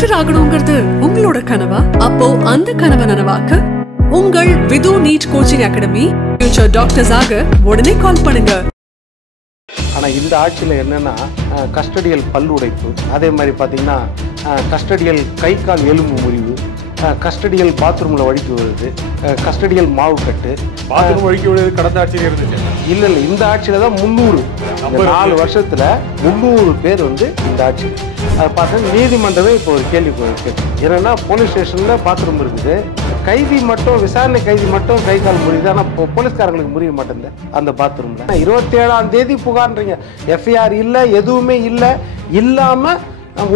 Doctor ஆகணுங்கிறது உங்களோட கனவா? அப்போ அந்த கனவை நனவாக்க உங்கள் Vidhu NEET coaching academy future doctors ஆக உடனே கால் பண்ணுங்க. ஆனால் இந்த ஆட்சியில் என்னென்னா கஸ்டடியல் பல்லுடைப்பு, அதே மாதிரி பார்த்தீங்கன்னா கஸ்டடியல் கை கால் எலும்பு முறிவு, கஸ்டடியல் பாத்ரூமில் வழுக்கி வருது, கஸ்டடியல் மாவு கட்டு. பாத்ரூம் வழுக்கி விடுறது கடந்த ஆட்சியில் இருந்துச்சு. இல்லை இந்த ஆட்சியில் தான் 300 4 வருஷத்தில் 300 பேர் வந்து இந்த ஆட்சி. அதை பார்த்தா நீதிமன்றமே இப்போ ஒரு கேள்வி இருக்குது. ஏன்னா போலீஸ் ஸ்டேஷனில் பாத்ரூம் இருக்குது, கைதி மட்டும் விசாரணை கைதி மட்டும் கை கால் முறியுது, ஆனால் போலீஸ்காரங்களுக்கு முறிய மாட்டேங்குது அந்த பாத்ரூமில். 27ஆம் தேதி புகார்ன்றீங்க, எஃப்ஐஆர் இல்லை, எதுவுமே இல்லை. இல்லாமல்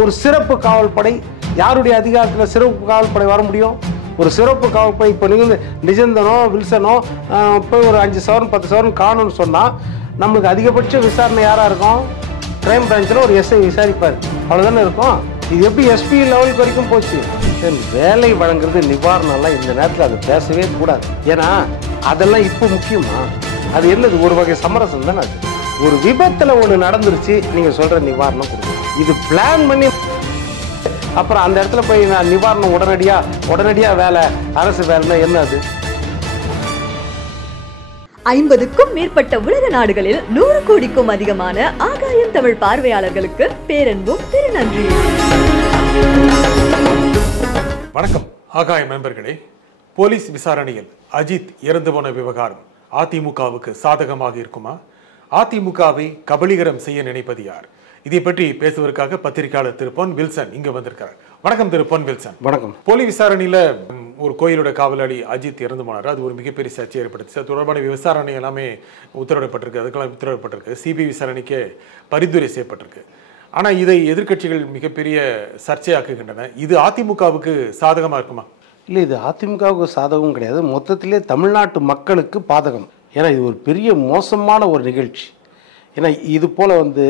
ஒரு சிறப்பு காவல் படை, யாருடைய அதிகாரத்தில் சிறப்பு காவல் படை வர முடியும்? ஒரு சிறப்பு காவல் படை இப்போ நீங்கள் நிஜந்தனோ வில்சனோ போய் ஒரு 5 சவரன் 10 சவரன் காணும்னு சொன்னால் நம்மளுக்கு அதிகபட்ச விசாரணை யாராக இருக்கும்? கிரைம் பிரான்ச்சில் ஒரு எஸ்ஐ விசாரிப்பார், அவ்வளோதானே இருக்கும். இது எப்படி எஸ்பி லெவலுக்கு வரைக்கும் போச்சு? வேலை வழங்குறது நிவாரணம்லாம் இந்த நேரத்தில் அது பேசவே கூடாது. ஏன்னா அதெல்லாம் இப்போ முக்கியமா? அது என்னது? ஒரு வகை சமரசம் தானே அது. ஒரு விபத்தில் ஒன்று நடந்துருச்சு, நீங்கள் சொல்கிற நிவாரணம் கொடுக்கணும். இது பிளான் பண்ணி அப்புறம் அந்த இடத்துல போய் நான் நிவாரணம் உடனடியாக வேலை, அரசு வேலைன்னா என்ன அது? 50க்கும் மேற்பட்ட உலக நாடுகளில் 100 கோடிக்கும் அதிகமான ஆகாயம் தமிழ் பார்வையாளர்களுக்கு பேரன்பும் திருநன்றி. வணக்கம் ஆகாயம் நண்பர்களே. போலீஸ் விசாரணையில் அஜித் இறந்து போன விவகாரம் அதிமுகவுக்கு சாதகமாக இருக்குமா? அதிமுகவை கபலீகரம் செய்ய நினைப்பது யார்? இதை பற்றி பேசுவதற்காக பத்திரிகையாளர் திரு பொன் வில்சன் இங்க வந்திருக்கார். வணக்கம் திரு பொன் வில்சன். வணக்கம். போலீஸ் விசாரணையில ஒரு கோயிலோட காவலாளி அஜித் இறந்து போனார். அது ஒரு மிகப்பெரிய சர்ச்சை ஏற்படுத்துச்சு. அது தொடர்பான விசாரணை எல்லாமே உத்தரவிடப்பட்டிருக்கு, அதுக்கெல்லாம் உத்தரவிடப்பட்டிருக்கு. சிபிஐ விசாரணைக்கு பரிந்துரை செய்யப்பட்டிருக்கு. ஆனா இதை எதிர்கட்சிகள் மிகப்பெரிய சர்ச்சையாக்குகின்றன. இது அதிமுகவுக்கு சாதகமா இருக்குமா? இல்லை, இது அதிமுகவுக்கு சாதகம் கிடையாது, மொத்தத்திலே தமிழ்நாட்டு மக்களுக்கு பாதகம். ஏன்னா இது ஒரு பெரிய மோசமான ஒரு நிகழ்ச்சி. ஏன்னா இது போல் வந்து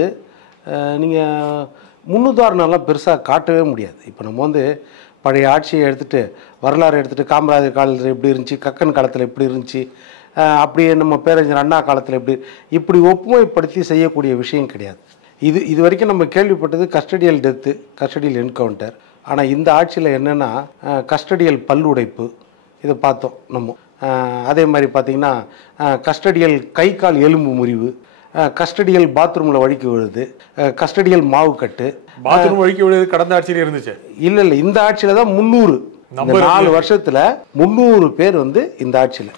நீங்கள் முன்னுதாரணம்லாம் பெருசாக காட்டவே முடியாது. இப்போ நம்ம வந்து பழைய ஆட்சியை எடுத்துகிட்டு வரலாறு எடுத்துகிட்டு காமராஜர் காலத்தில் எப்படி இருந்துச்சு, கக்கன் காலத்தில் எப்படி இருந்துச்சு, அப்படியே நம்ம பேரறிஞர் அண்ணா காலத்தில் இப்படி ஒப்புமைப்படுத்தி செய்யக்கூடிய விஷயம் கிடையாது. இது வரைக்கும் நம்ம கேள்விப்பட்டது கஸ்டடியல் டெத்து, கஸ்டடியல் என்கவுண்டர். ஆனால் இந்த ஆட்சியில் என்னென்னா கஸ்டடியல் பல்லுடைப்பு, இதை பார்த்தோம் நம்ம. அதே மாதிரி பார்த்திங்கன்னா கஸ்டடியல் கை கால் எலும்பு முறிவு, கஸ்டடியல் பாத்ரூமில் வழுக்கி விழுது, கஸ்டடியல் மாவு கட்டு. பாத்ரூம் வழுக்கி விழுது கடந்த ஆட்சியில் இருந்துச்சு. இல்லை இந்த ஆட்சியில் தான் 300 4 வருஷத்துல 300 பேர் வந்து இந்த ஆட்சியில்.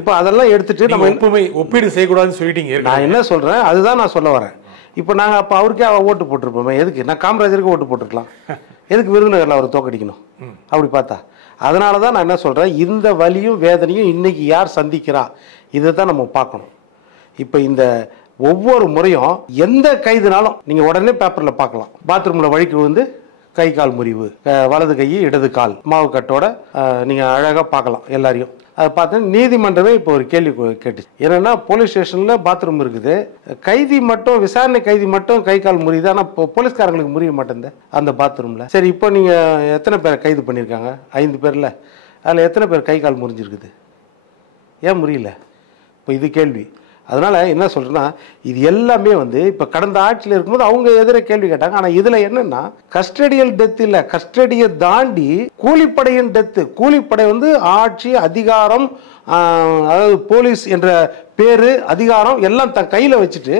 இப்போ அதெல்லாம் எடுத்துட்டு நம்ம ஒப்பீடு செய்யக்கூடாதுன்னு சொல்லிட்டீங்க. நான் என்ன சொல்றேன், அதுதான் நான் சொல்ல வரேன். இப்போ நாங்கள் அப்போ அவருக்கே ஓட்டு போட்டிருப்போமே, எதுக்கு? நான் காமராஜருக்கு ஓட்டு போட்டிருக்கலாம், எதுக்கு விருதுநகரில் அவர் தோக்கடிக்கணும்? அப்படி பார்த்தா அதனால தான் நான் என்ன சொல்கிறேன், இந்த வலியும் வேதனையும் இன்னைக்கு யார் சந்திக்கிறா இதை தான் நம்ம பார்க்கணும். இப்போ இந்த ஒவ்வொரு முறையும் எந்த கைதுனாலும் நீங்கள் உடனே பேப்பரில் பார்க்கலாம், பாத்ரூமில் வழுக்கி விழுந்து கை கால் முறிவு, வலது கை இடது கால் மாவு கட்டோட நீங்கள் அழகாக பார்க்கலாம் எல்லாரையும். அதை பார்த்து நீதிமன்றமே இப்போ ஒரு கேள்வி கேட்டுச்சு. என்னென்னா போலீஸ் ஸ்டேஷனில் பாத்ரூம் இருக்குது, கைதி மட்டும் விசாரணை கைதி மட்டும் கை கால் முறியுது, ஆனால் போலீஸ்காரங்களுக்கு முறிய மாட்டேங்குது அந்த பாத்ரூமில். சரி, இப்போ நீங்கள் எத்தனை பேரை கைது பண்ணியிருக்காங்க? 5 பேரில் அதில் எத்தனை பேர் கை கால் முறிஞ்சிருக்குது? ஏன் முறியல? இப்போ இது கேள்வி. அதனால் என்ன சொல்கிறேன்னா, இது எல்லாமே வந்து இப்போ கடந்த ஆட்சியில் இருக்கும்போது அவங்க எதிர கேள்வி கேட்டாங்க. ஆனால் இதில் என்னென்னா கஸ்டடியல் டெத் இல்லை, கஸ்டடியை தாண்டி கூலிப்படையின் டெத்து. கூலிப்படை வந்து ஆட்சி அதிகாரம், அதாவது போலீஸ் என்ற பேர் அதிகாரம் எல்லாம் தன் கையில் வச்சுட்டு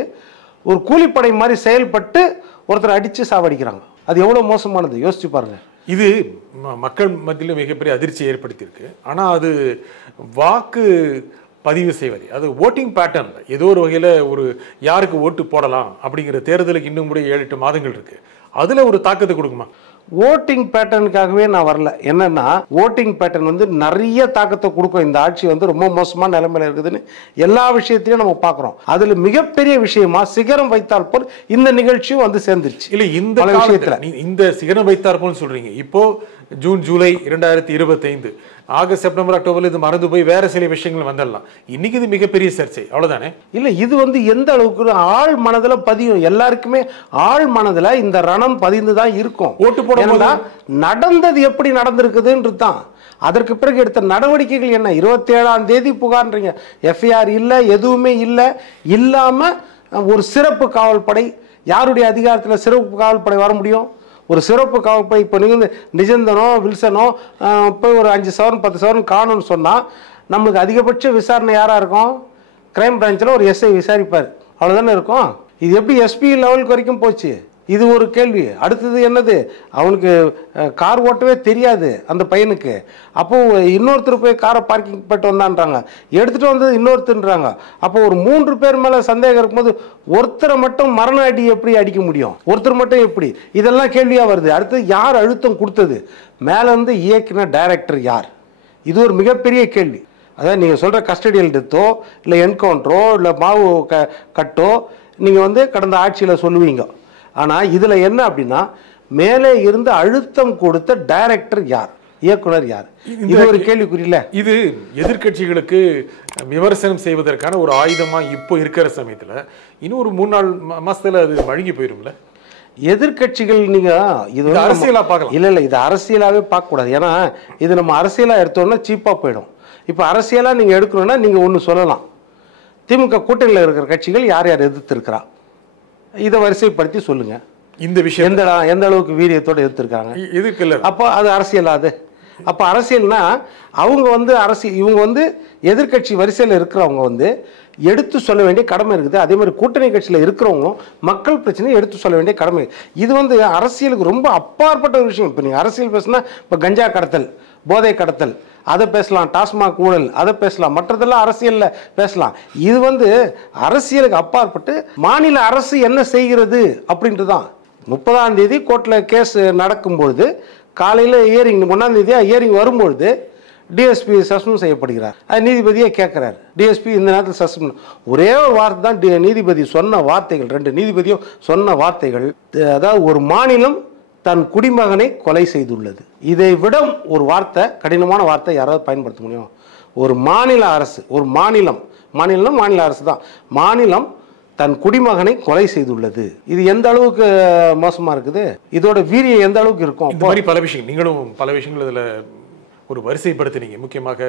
ஒரு கூலிப்படை மாதிரி செயல்பட்டு ஒருத்தரை அடித்து சாவடிக்கிறாங்க. அது எவ்வளோ மோசமானது யோசிச்சு பாருங்கள். இது மக்கள் மத்தியில் மிகப்பெரிய அதிர்ச்சி ஏற்படுத்தியிருக்கு. ஆனால் அது வாக்கு பதிவு செய்வது, அது ஓட்டிங் பேட்டர்ன் ஏதோ ஒரு வகையில் ஒரு யாருக்கு ஓட்டு போடலாம் அப்படிங்கிற தேர்தலுக்கு இன்னும் கூட 7-8 மாதங்கள் இருக்கு. அதுல ஒரு தாக்கத்தை கொடுக்குமா? ஓட்டிங் பேட்டர்னுக்காகவே நான் வரல. என்னன்னா ஓட்டிங் பேட்டர்ன் வந்து நிறைய தாக்கத்தை கொடுக்கும். இந்த ஆட்சி வந்து ரொம்ப மோசமான நிலைமையில இருக்குதுன்னு எல்லா விஷயத்திலையும் நம்ம பார்க்குறோம். அதுல மிகப்பெரிய விஷயமா சிகரம் வைத்தால் போல் இந்த நிகழ்ச்சியும் வந்து சேர்ந்துருச்சு. இல்லை, இந்த விஷயத்துல இந்த சிகரம் வைத்தார் போல் சொல்றீங்க. இப்போ ஜூன் ஜூலை 2025, ஆகஸ்ட் செப்டம்பர் அக்டோபர்ல இது மறந்து போய் வேற சில விஷயங்கள் வந்துடலாம். இன்னைக்கு இது மிகப்பெரிய சர்ச்சை, அவ்வளவுதானே? இல்ல, இது வந்து எந்த அளவுக்கு ஆள் மனதுல பதியும், எல்லாருக்குமே ஆள் மனதுல இந்த ரணம் பதிந்து தான் இருக்கும். ஓட்டு போட நடந்தது எப்படி நடந்திருக்குதுன்றது தான். அதற்கு பிறகு எடுத்த நடவடிக்கைகள் என்ன? 27ஆம் தேதி புகார்ன்றீங்க, எஃப்ஐஆர் இல்லை, எதுவுமே இல்லை. இல்லாம ஒரு சிறப்பு காவல் படை, யாருடைய அதிகாரத்தில் சிறப்பு காவல் படை வர முடியும்? ஒரு சிறப்புக்காக போய் இப்போ நீங்கள் வந்து நிஜந்தனோ வில்சனோ போய் ஒரு 5 சவரன் 10 சவரன் காணும்னு சொன்னால் நம்மளுக்கு அதிகபட்ச விசாரணை யாராக இருக்கும்? கிரைம் பிரான்ச்சில் ஒரு எஸ்ஐ விசாரிப்பார், அவ்வளோதானே இருக்கும். இது எப்படி எஸ்பி லெவலுக்கு வரைக்கும் போச்சு? இது ஒரு கேள்வி. அடுத்தது என்னது, அவனுக்கு கார் ஓட்டவே தெரியாது அந்த பையனுக்கு. அப்போ இன்னொருத்தர் போய் காரை பார்க்கிங் போட்டு வந்தான்றாங்க, எடுத்துகிட்டு வந்தது இன்னொருத்தருன்றாங்க. அப்போ ஒரு 3 பேர் மேலே சந்தேகம் இருக்கும்போது ஒருத்தரை மட்டும் மரண அடி எப்படி அடிக்க முடியும்? ஒருத்தர் மட்டும் எப்படி? இதெல்லாம் கேள்வியாக வருது. அடுத்தது யார் அழுத்தம் கொடுத்தது? மேலேருந்து இயக்குன டைரக்டர் யார்? இது ஒரு மிகப்பெரிய கேள்வி. அதாவது நீங்கள் சொல்கிற கஸ்டடியல் டெத்தோ இல்லை என்கவுண்டரோ இல்லை மாவு கட்டோ நீங்கள் வந்து கடந்த ஆட்சியில் சொல்லுவீங்க. ஆனால் இதில் என்ன அப்படின்னா, மேலே இருந்து அழுத்தம் கொடுத்த டைரக்டர் யார், இயக்குனர் யார்? இது ஒரு கேள்விக்குறியில. இது எதிர்கட்சிகளுக்கு விமர்சனம் செய்வதற்கான ஒரு ஆயுதமா இப்போ இருக்கிற சமயத்தில் இன்னும் ஒரு 3-4 மாசத்துல அது மழுங்கி போயிரும்ல. எதிர்கட்சிகள் நீங்க இது அரசியலா பார்க்கலாம். இல்லை, இது அரசியலாகவே பார்க்கக்கூடாது. ஏன்னா இது நம்ம அரசியலாக எடுத்தோம்னா சீப்பாக போயிடும். இப்போ அரசியலாக நீங்கள் எடுக்கணும்னா நீங்கள் ஒன்று சொல்லலாம், திமுக கூட்டணியில் இருக்கிற கட்சிகள் யார் யார் எதிர்த்திருக்கிறா, இதை வரிசைப்படுத்தி சொல்லுங்க. இந்த விஷயம் எந்த அளவுக்கு வீரியத்தோடு எதிர்த்திருக்காங்க, எதிர்க்கல. அப்போ அது அரசியலாது. அப்போ அரசியல்னா அவங்க வந்து இவங்க வந்து எதிர்கட்சி வரிசையில் இருக்கிறவங்க வந்து எடுத்து சொல்ல வேண்டிய கடமை இருக்குது. அதே மாதிரி கூட்டணி கட்சியில் இருக்கிறவங்களும் மக்கள் பிரச்சனையை எடுத்து சொல்ல வேண்டிய கடமை. இது வந்து அரசியலுக்கு ரொம்ப அப்பாற்பட்ட ஒரு விஷயம். இப்போ நீங்கள் அரசியல் பேசுனா, இப்போ கஞ்சா கடத்தல், போதை கடத்தல், அதை பேசலாம், டாஸ்மாக் ஊழல் அதை பேசலாம், மற்றதெல்லாம் அரசியலில் பேசலாம். இது வந்து அரசியலுக்கு அப்பாற்பட்டு மாநில அரசு என்ன செய்கிறது அப்படின்ட்டு தான். 30ஆம் தேதி கோர்ட்டில் கேஸ் நடக்கும்பொழுது காலையில் ஹியரிங், 1ஆம் தேதியாக ஹியரிங் வரும்பொழுது டிஎஸ்பி சஸ்பெண்ட் செய்யப்படுகிறார். அது நீதிபதியே கேட்குறாரு, டிஎஸ்பி இந்த நேரத்தில் சஸ்பெண்ட். ஒரே ஒரு வார்த்தை தான் நீதிபதி சொன்ன வார்த்தைகள், 2 நீதிபதியும் சொன்ன வார்த்தைகள். அதாவது ஒரு மாநிலம் தன் குடிமகனை கொலை செய்துள்ளது. இதை விட ஒரு வார்த்தை, கடினமான வார்த்தை யாராவது பயன்படுத்த முடியும்? ஒரு மாநில அரசு, ஒரு மாநில அரசு தான், மாநிலம் தன் குடிமகனை கொலை செய்துள்ளது. இது எந்த அளவுக்கு மோசமா இருக்குது? இதோட வீரியம் எந்த அளவுக்கு இருக்கும்? இந்த மாதிரி பல விஷயம், நீங்களும் பல விஷயங்கள் இதில் ஒரு வரிசைப்படுத்தினீங்க. முக்கியமாக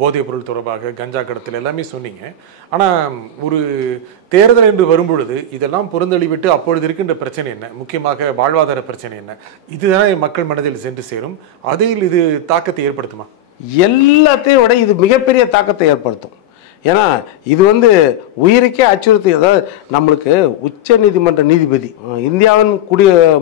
போதைப் பொருள் தொடர்பாக, கஞ்சா கடத்தல் எல்லாமே சொன்னீங்க. ஆனால் ஒரு தேர்தல் என்று வரும்பொழுது இதெல்லாம் புறந்தள்ளிவிட்டு அப்பொழுது இருக்கின்ற பிரச்சனை என்ன, முக்கியமாக வாழ்வாதார பிரச்சனை என்ன, இதுதான் மக்கள் மனதில் சென்று சேரும். அதில் இது தாக்கத்தை ஏற்படுத்துமா? எல்லாத்தையும் விட இது மிகப்பெரிய தாக்கத்தை ஏற்படுத்தும். ஏன்னா இது வந்து உயிருக்கே அச்சுறுத்தி. அதாவது நம்மளுக்கு உச்ச நீதிமன்ற நீதிபதி, இந்தியாவின்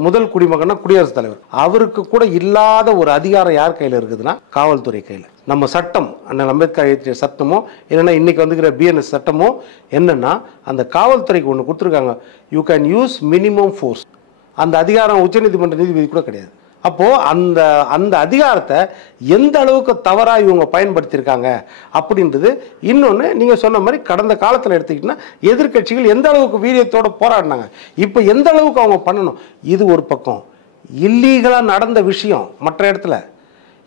முதல் குடிமகன்னா குடியரசுத் தலைவர், அவருக்கு கூட இல்லாத ஒரு அதிகாரம் யார் கையில் இருக்குதுன்னா காவல்துறை கையில். நம்ம சட்டம், அண்ணல் அம்பேத்கர் எழுதிய சட்டமோ இல்லைன்னா இன்னைக்கு வந்துக்கிற BNS சட்டமோ என்னன்னா, அந்த காவல்துறைக்கு ஒன்று கொடுத்துருக்காங்க, you can use minimum force. அந்த அதிகாரம் உச்சநீதிமன்ற நீதிபதி கூட கிடையாது. அப்போது அந்த அதிகாரத்தை எந்த அளவுக்கு தவறாக இவங்க பயன்படுத்தியிருக்காங்க அப்படின்றது. இன்னொன்று, நீங்கள் சொன்ன மாதிரி கடந்த காலத்தில் எடுத்துக்கிட்டிங்கன்னா எதிர்கட்சிகள் எந்த அளவுக்கு வீரியத்தோடு போராடினாங்க, இப்போ எந்த அளவுக்கு அவங்க பண்ணணும். இது ஒரு பக்கம். இல்லீகலாக நடந்த விஷயம் மற்ற இடத்துல.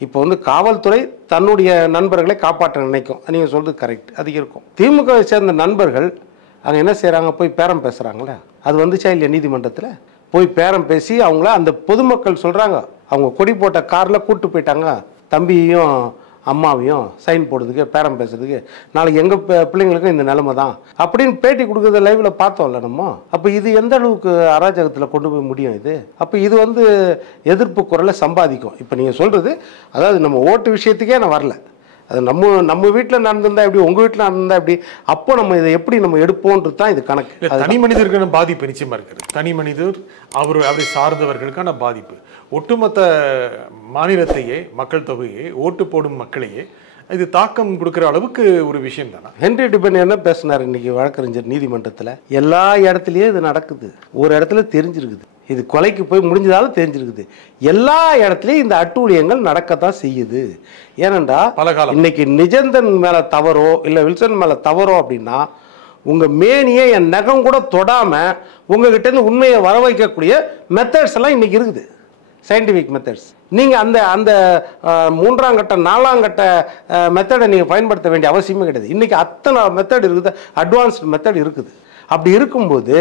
இப்போ வந்து காவல்துறை தன்னுடைய நண்பர்களை காப்பாற்ற நினைக்கும், நீங்கள் சொல்கிறது கரெக்ட், அது இருக்கும். திமுகவை சேர்ந்த நண்பர்கள் அங்கே என்ன செய்கிறாங்க, போய் பேரம் பேசுகிறாங்களே, அது வந்துச்சா இல்லையா நீதிமன்றத்தில்? போய் பேரம் பேசி அவங்கள அந்த பொதுமக்கள் சொல்கிறாங்க, அவங்க கொடி போட்ட காரில் கூப்பிட்டு போயிட்டாங்க தம்பியையும் அம்மாவையும் சைன் போடுறதுக்கு, பேரம் பேசுறதுக்கு. நாளைக்கு எங்கள் பிள்ளைங்களுக்கும் இந்த நிலைமை தான் அப்படின்னு பேட்டி கொடுக்குறத லைவில் பார்த்தோம்ல நம்ம. அப்போ இது எந்த அளவுக்கு அராஜகத்தில் கொண்டு போய் முடியும் இது? அப்போ இது வந்து எதிர்ப்பு குரலை சம்பாதிக்கும். இப்போ நீங்கள் சொல்கிறது, அதாவது நம்ம ஓட்டு விஷயத்துக்கே நான் வரல, அது நம்ம வீட்டில் நடந்திருந்தா எப்படி, உங்கள் வீட்டில் நடந்திருந்தா எப்படி, அப்போ நம்ம இதை எப்படி நம்ம எடுப்போன்றது தான் இது கணக்கு. தனி மனிதருக்கான பாதிப்பு நிச்சயமா இருக்கிறது. தனி மனிதர் அவரை சார்ந்தவர்களுக்கான பாதிப்பு, ஒட்டுமொத்த மாநிலத்தையே, மக்கள் தொகையே, ஓட்டு போடும் மக்களையே இது தாக்கம் கொடுக்குற அளவுக்கு ஒரு விஷயம் தானே. ஹென்றி டிபன் என்ன பேசினார் இன்னைக்கு வழக்கறிஞர் நீதிமன்றத்தில்? எல்லா இடத்துலையும் இது நடக்குது, ஒரு இடத்துல தெரிஞ்சிருக்குது, இது கொலைக்கு போய் முடிஞ்சதாலும் தெரிஞ்சிருக்குது, எல்லா இடத்துலையும் இந்த அட்டூழியங்கள் நடக்கத்தான் செய்யுது. ஏனென்றா இன்னைக்கு நிஜந்தன் மேலே தவறோ இல்லை வில்சன் மேலே தவறோ அப்படின்னா உங்கள் மேனியை என் நகம் கூட தொடாமல் உங்ககிட்ட உண்மையை வர வைக்கக்கூடிய மெத்தட்ஸ் எல்லாம் இன்னைக்கு இருக்குது, சயின்டிஃபிக் மெத்தட்ஸ். நீங்கள் அந்த 3ஆம் கட்ட 4ஆம் கட்ட மெத்தடை நீங்கள் பயன்படுத்த வேண்டிய அவசியமே கிடையாது. இன்றைக்கி அத்தனை மெத்தட் இருக்குது, அட்வான்ஸ்டு மெத்தட் இருக்குது. அப்படி இருக்கும்போது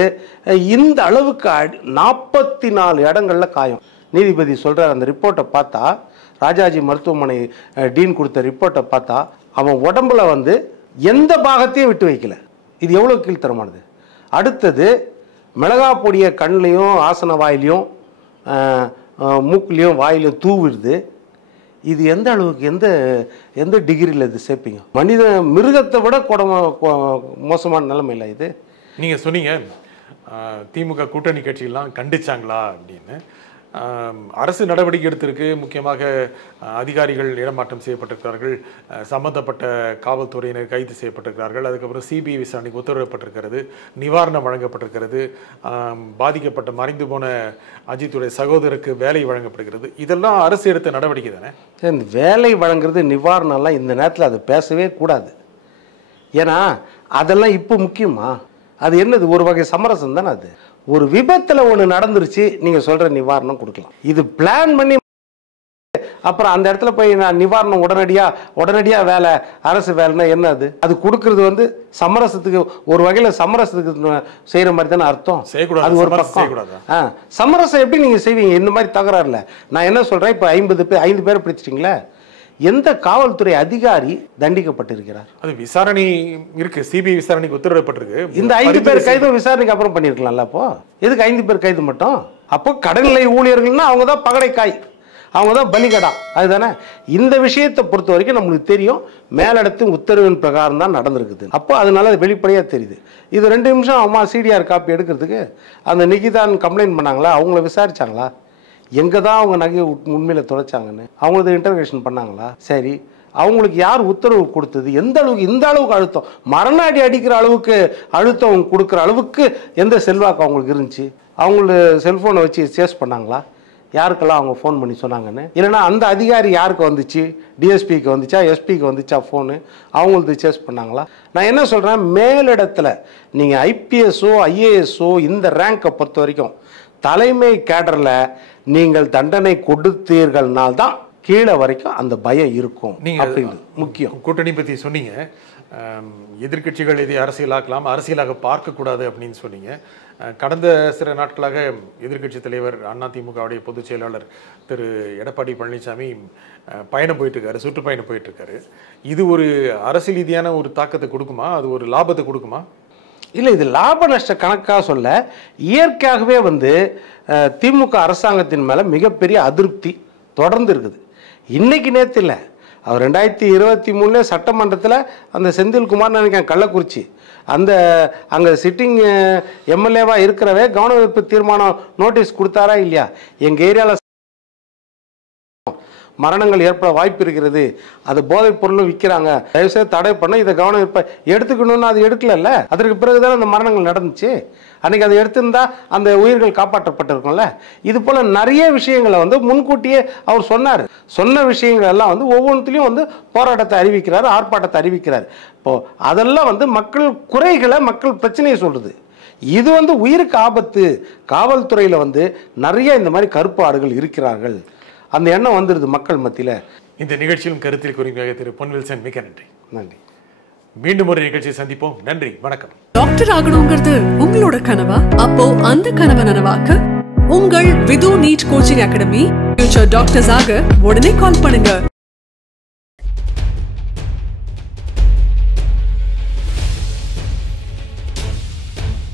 இந்த அளவுக்கு 44 இடங்களில் காயம். நீதிபதி சொல்கிறார், அந்த ரிப்போர்ட்டை பார்த்தா, ராஜாஜி மருத்துவமனை டீன் கொடுத்த ரிப்போர்ட்டை பார்த்தா, அவன் உடம்புல வந்து எந்த பாகத்தையும் விட்டு வைக்கல. இது எவ்வளோ கீழ்த்தரமானது. அடுத்தது மிளகா பொடியை கண்ணிலையும் ஆசன வாயிலையும் மூக்குலேயும் வாயிலையும் தூவிடுது. இது எந்த அளவுக்கு எந்த டிகிரியில் இது சேர்ப்பீங்க? மனித மிருகத்தை விட மோசமான நிலைமையில் இது. நீங்கள் சொன்னீங்க திமுக கூட்டணி கட்சிகள்லாம் கண்டிச்சாங்களா அப்படின்னு. அரசு நடவடிக்கை எடுத்திருக்கு. முக்கியமாக அதிகாரிகள் இடமாற்றம் செய்யப்பட்டிருக்கிறார்கள், சம்பந்தப்பட்ட காவல்துறையினர் கைது செய்யப்பட்டிருக்கிறார்கள், அதுக்கப்புறம் சிபிஐ விசாரணைக்கு உத்தரவிடப்பட்டிருக்கிறது, நிவாரணம் வழங்கப்பட்டிருக்கிறது, பாதிக்கப்பட்ட மறைந்து போன அஜித்துடைய சகோதரருக்கு வேலை வழங்கப்படுகிறது. இதெல்லாம் அரசு எடுத்த நடவடிக்கை தானே? இந்த வேலை வழங்குறது நிவாரணம்லாம் இந்த நேரத்தில் அது பேசவே கூடாது. ஏன்னா அதெல்லாம் இப்போ முக்கியமா? அது என்னது, ஒரு வகை சமரசம் தானே. அது ஒரு விபத்தில் ஒன்று நடந்துருச்சு, நீங்கள் சொல்கிற நிவாரணம் கொடுக்கலாம். இது பிளான் பண்ணி அப்புறம் அந்த இடத்துல போய் நான் நிவாரணம் உடனடியாக வேலை, அரசு வேலைன்னா என்ன? அது கொடுக்கறது சமரசத்துக்கு, ஒரு வகையில் சமரசத்துக்கு செய்கிற மாதிரி தானே அர்த்தம். அது ஒரு பக்கம். சமரசம் எப்படி நீங்கள் செய்வீங்க இந்த மாதிரி தகராறுல? நான் என்ன சொல்கிறேன், இப்போ 5 பேர் பிடிச்சிட்டிங்களே, எந்த காவல்துறை அதிகாரி தண்டிக்கப்பட்டிருக்கிறார்? அது விசாரணை இருக்கு, சிபிஐ விசாரணைக்கு உத்தரவிடப்பட்டிருக்கு. இந்த 5 பேர் கைது விசாரணைக்கு அப்புறம் பண்ணிருக்கலாம்ல. அப்போ எதுக்கு 5 பேர் கைது மட்டும்? அப்போ கடைநிலை ஊழியர்கள்னா அவங்க தான் பகடைக்காய், அவங்க தான் பலிகடா, அதுதானே. இந்த விஷயத்தை பொறுத்த வரைக்கும் நம்மளுக்கு தெரியும், மேலிடத்தின் உத்தரவின் பிரகாரம் தான் நடந்திருக்குது. அப்போ அதனால வெளிப்படையாக தெரியுது. இது 2 நிமிஷம் அம்மா சிடிஆர் காப்பி எடுக்கிறதுக்கு அந்த நிகிதான் கம்ப்ளைண்ட் பண்ணாங்களா, அவங்கள விசாரிச்சாங்களா, எங்கே தான் அவங்க நகையை உண்மையில் தொலைச்சாங்கன்னு அவங்களுக்கு இன்டர்வேஷன் பண்ணாங்களா? சரி, அவங்களுக்கு யார் உத்தரவு கொடுத்தது? எந்த அளவுக்கு, இந்த அளவுக்கு அழுத்தம், மரணாடி அடிக்கிற அளவுக்கு அழுத்தம் கொடுக்குற அளவுக்கு எந்த செல்வாக்கு அவங்களுக்கு இருந்துச்சு? அவங்கள செல்ஃபோனை வச்சு சேஸ் பண்ணாங்களா? யாருக்கெல்லாம் அவங்க ஃபோன் பண்ணி சொன்னாங்கன்னு? இல்லைனா அந்த அதிகாரி யாருக்கு வந்துச்சு, டிஎஸ்பிக்கு வந்துச்சா, எஸ்பிக்கு வந்துச்சா ஃபோனு, அவங்களுக்கு சேஸ் பண்ணாங்களா? நான் என்ன சொல்கிறேன், மேலிடத்தில் நீங்கள் ஐபிஎஸ்ஓ ஐஏஎஸ்ஓ இந்த ரேங்கை பொறுத்த வரைக்கும் தலைமை கேடரில் நீங்கள் தண்டனை கொடுத்தீர்கள்னால்தான் கீழே வரைக்கும் அந்த பயம் இருக்கும். அப்படிங்கிறது முக்கியம். கூட்டணி பற்றி சொன்னீங்க, எதிர்கட்சிகள் இதை அரசியலாக்கலாம், அரசியலாக பார்க்கக்கூடாது அப்படின்னு சொன்னீங்க. கடந்த சில நாட்களாக எதிர்கட்சி தலைவர் அதிமுகவுடைய பொதுச் செயலாளர் திரு எடப்பாடி பழனிசாமி பயணம் போயிட்டுருக்காரு, சுற்றுப்பயணம் போயிட்டுருக்காரு. இது ஒரு அரசியல் ரீதியான ஒரு தாக்கத்தை கொடுக்குமா? அது ஒரு லாபத்தை கொடுக்குமா? இல்லை, இது லாப நஷ்ட கணக்காக சொல்ல, இயற்கையாகவே திமுக அரசாங்கத்தின் மேலே மிகப்பெரிய அதிருப்தி தொடர்ந்து இருக்குது. இன்னைக்கு நேற்று இல்லை, அவர் 2023 சட்டமன்றத்தில் அந்த செந்தில்குமார் நினைக்கிறேன் கள்ளக்குறிச்சி அங்கே சிட்டிங் எம்எல்ஏவாக இருக்கிறவே கவன ஈர்ப்பு தீர்மானம் நோட்டீஸ் கொடுத்தாரா இல்லையா? எங்கள் ஏரியாவில் மரணங்கள் ஏற்பட வாய்ப்பு இருக்கிறது, அது போதைப் பொருளும் விற்கிறாங்க, தயவுசெய்து தடை பண்ண, இதை கவனம் ஈர்ப்ப எடுத்துக்கணும்னு அது எடுக்கல. அதற்கு பிறகுதான் அந்த மரணங்கள் நடந்துச்சு. அன்னைக்கு அதை எடுத்திருந்தா அந்த உயிர்கள் காப்பாற்றப்பட்டிருக்கும்ல. இது போல நிறைய விஷயங்களை முன்கூட்டியே அவர் சொன்னார். சொன்ன விஷயங்கள் எல்லாம் ஒவ்வொன்றுலையும் போராட்டத்தை அறிவிக்கிறார், ஆர்ப்பாட்டத்தை அறிவிக்கிறார். இப்போ அதெல்லாம் மக்கள் குறைகளை, மக்கள் பிரச்சனையை சொல்றது. இது உயிருக்கு ஆபத்து. காவல்துறையில் நிறைய இந்த மாதிரி கருப்பு ஆடுகள் இருக்கிறார்கள், அந்த எண்ணம் வந்துடுது மக்கள் மத்தியில். இந்த நிகழ்ச்சியிலும் கருத்தில் கூறிய திரு பொன் வில்சன் மிக்க நன்றி. நன்றி. மீண்டும் ஒரு நிகழ்ச்சியை சந்திப்போம். நன்றி, வணக்கம். டாக்டர் ஆகணுங்கிறது உங்களோட கனவா? அப்போ அந்த கனவை நனவாக்க உங்கள் Vidhu NEET coaching academy future doctors ஆக உடனே கால் பண்ணுங்க.